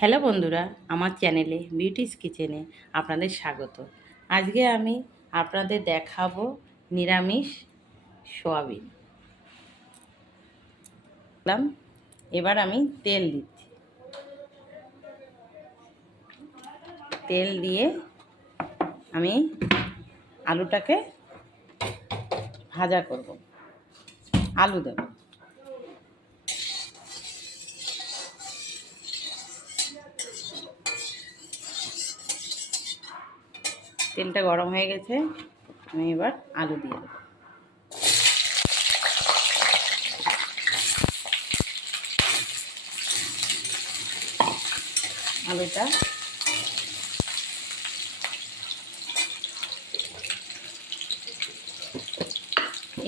Hello বন্ধুরা, আমার চ্যানেলে বিউটিস কিচেনে আপনাদের স্বাগত। আজকে আমি আপনাদের দেখাবো নিরামিষ সোয়াবিন। এবার আমি তেল দিচ্ছি। তেল দিয়ে আমি আলুটাকে ভাজা করব। আলু দেব। তেলটা গরম হয়ে গেছে, আমি এবার আলু দিয়ে দেব। আলুটা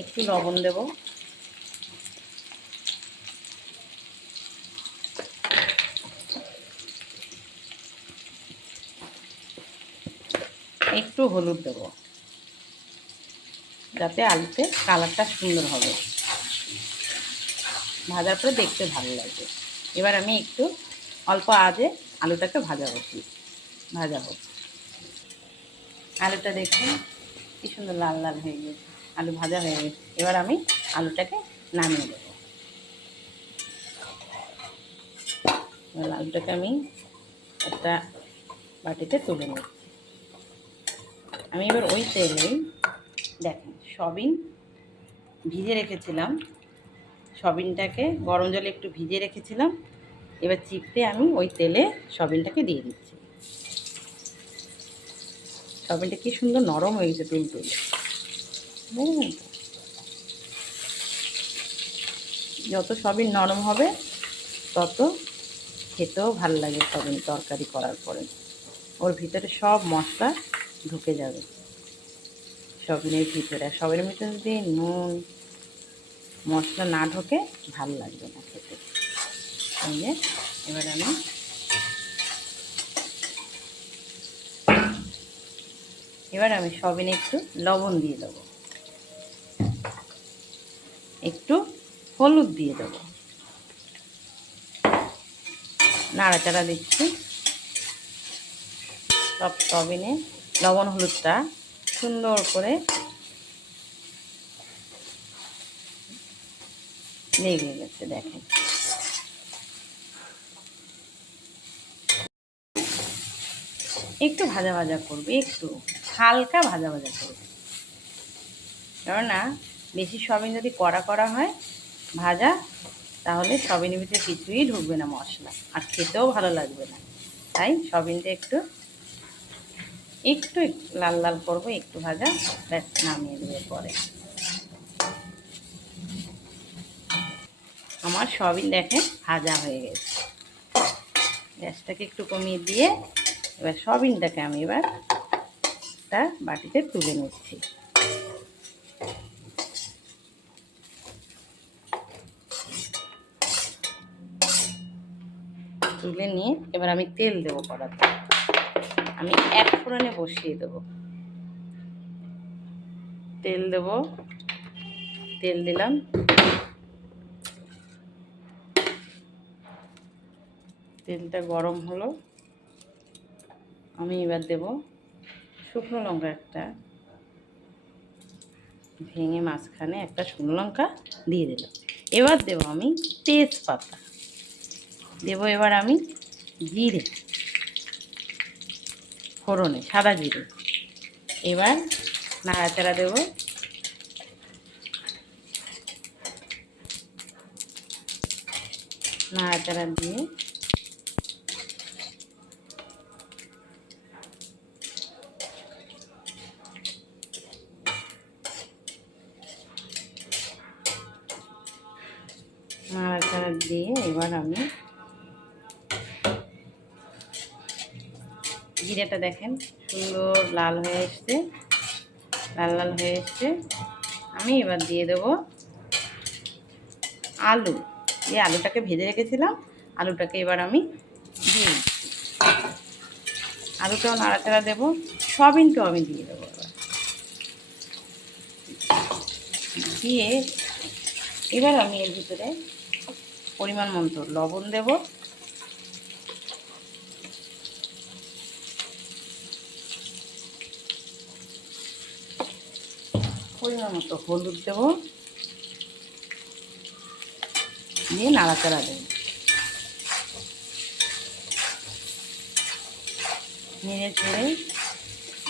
একটু লবণ দেব। একটু হলুদ দেব, যাতে আলুতে কালারটা সুন্দর হবে, ভাজার পরে দেখতে ভালো লাগবে। এবার আমি একটু অল্প আঁচে আলুটাকে ভাজা হোক। আলুটা দেখুন কি সুন্দর লাল লাল হয়ে গেছে, আলু ভাজা হয়ে গেছে। এবার আমি আলুটাকে নামিয়ে দেব। এবার আলুটাকে আমি একটা বাটিতে তুলে নিচ্ছি। আমি এবার ওই তেলেই দেখেন সয়াবিন ভিজে রেখেছিলাম, সয়াবিনটাকে গরম জলে একটু ভিজে রেখেছিলাম। এবার চিপতে আমি ওই তেলে সয়াবিনটাকে দিয়ে দিচ্ছি। সয়াবিনটা কি সুন্দর নরম হয়ে গেছে তুল তুলে। যত সয়াবিন নরম হবে তত খেতেও ভালো লাগে। সয়াবিন তরকারি করার পরে ওর ভিতরে সব মশলা ঢুকে যাবে। সয়াবিনের ভিতরে, সয়াবিনের ভিতরে যদি নুন মশলা না ঢোকে ভালো লাগবে না খেতে। এই যে এবার আমি সয়াবিনে একটু লবণ দিয়ে দেবো, একটু হলুদ দিয়ে দেবো, নাড়াচাড়া দিচ্ছি। সব সয়াবিনে লবণ হলুদটা সুন্দর করে লেগে গেছে দেখেন। একটু ভাজা ভাজা করবে, একটু হালকা ভাজা ভাজা করবে, কেননা বেশি সয়াবিন যদি কড়া করা হয় ভাজা, তাহলে সয়াবিনের ভিতরে কিছুই ঢুকবে না মশলা, আর খেতেও ভালো লাগবে না। তাই সয়াবিনটা একটু একটু লাল লাল করবো, একটু ভাজা, ব্যাস নামিয়ে দেবে পরে। আমার সয়াবিন দেখেন ভাজা হয়ে গেছে। গ্যাসটাকে একটু কমিয়ে দিয়ে এবার সয়াবিনটাকে আমি এবার একটা বাটিতে তুলে নিচ্ছি। তুলে নিয়ে এবার আমি তেল দেবো কড়াতে। আমি এক ফোড়নে বসিয়ে দেবো। তেল দেব, তেল দিলাম। তেলটা গরম হলো, আমি এবার দেব শুকনো লঙ্কা একটা ভেঙে, মাঝখানে একটা শুকনো লঙ্কা দিয়ে দিলাম। এবার দেব আমি তেজপাতা দেব। এবার আমি জিরে ফোড়নে, সাদা জিরে। এবার নাড়াচাড়া দেব। নাড়াচাড়া দিয়ে এবার আমি জিরেটা দেখেন সুন্দর লাল হয়ে এসছে, লাল লাল হয়ে এসছে। আমি এবার দিয়ে দেব আলু। এই আলুটাকে ভেজে রেখেছিলাম, আলুটাকে এবার আমি দিয়ে আলুটাও নাড়াচাড়া দেবো। সয়াবিনটাও আমি দিয়ে দেবো। দিয়ে এবার আমি এর ভিতরে পরিমাণ মতো লবণ দেব, পরিমাণ মতো হলুদ দেবো, দিয়ে নাড়াচাড়া দেবো। নেড়ে চেড়ে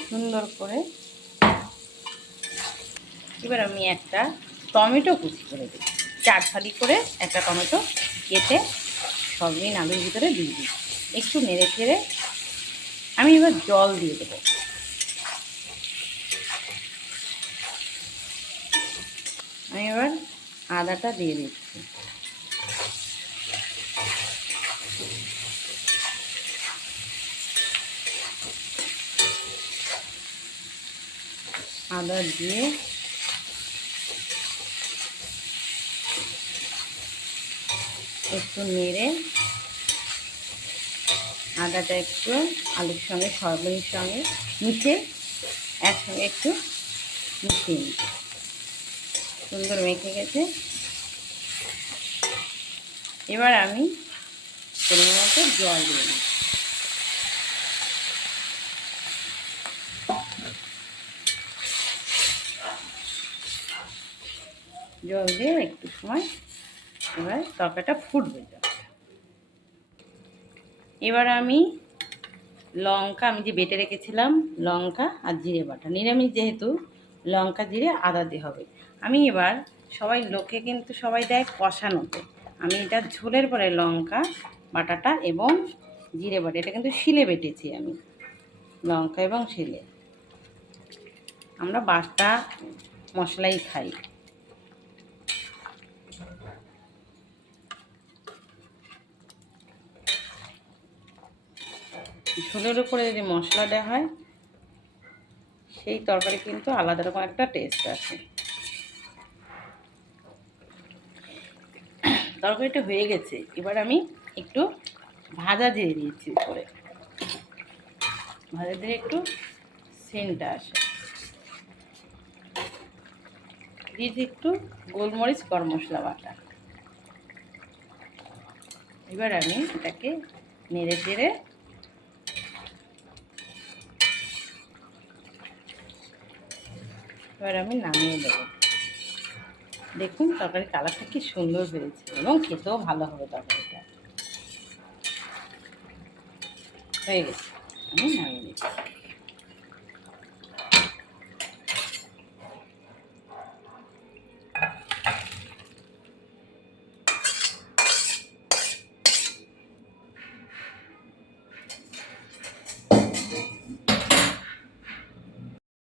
সুন্দর করে এবার আমি একটা টমেটো কুচি করে দিই, 4 ফালি করে একটা টমেটো কেটে সবদিন আলুর ভিতরে দিয়ে দিই। একটু নেড়ে চেড়ে আমি এবার জল দিয়ে দেবো। আমি এবার আদাটা দিয়ে দিচ্ছি। আদা দিয়ে একটু নেড়ে আদাটা একটু আলুর সঙ্গে সয়াবিনের সঙ্গে মিশে একসঙ্গে একটু মিশিয়ে নিই। সুন্দর মেখে গেছে। এবার আমি পরিমাণ মতো জল দিয়ে দিই। জল দিয়ে একটু সময় এবার তরকারিটা ফুটবে। এবার আমি লঙ্কা, আমি যে বেটে রেখেছিলাম লঙ্কা আর জিরে বাটা, নিরামিষ যেহেতু লঙ্কা জিরে আদা দিয়ে হবে। আমি এবার সবাই লোকে কিন্তু সবাই দেয় কষানোতে, আমি এটা ঝোলের পরে লঙ্কা বাটাটা এবং জিরে বাটা, এটা কিন্তু শিলে বেটেছি আমি, লঙ্কা এবং শিলে। আমরা বাটা মশলাই খাই। ঝোলের উপরে যদি মশলা দেওয়া হয় সেই তরকারি কিন্তু আলাদা রকম একটা টেস্ট আসে। তরকারিটা হয়ে গেছে। এবার আমি একটু ভাজা জিরে দিয়েছি উপরে, ভাজা দিয়ে একটু সেন্টটা আসে। দিয়েছি একটু গোলমরিচ গরম মশলা বাটা। এবার আমি এটাকে নেড়ে চেড়ে এবার আমি নামিয়ে দেবো। দেখুন তরকারির কালারটা কি সুন্দর হয়েছে এবং খেতেও ভালো হবে। তরকারিটা হয়ে গেছে, আমি নামিয়ে দিচ্ছি।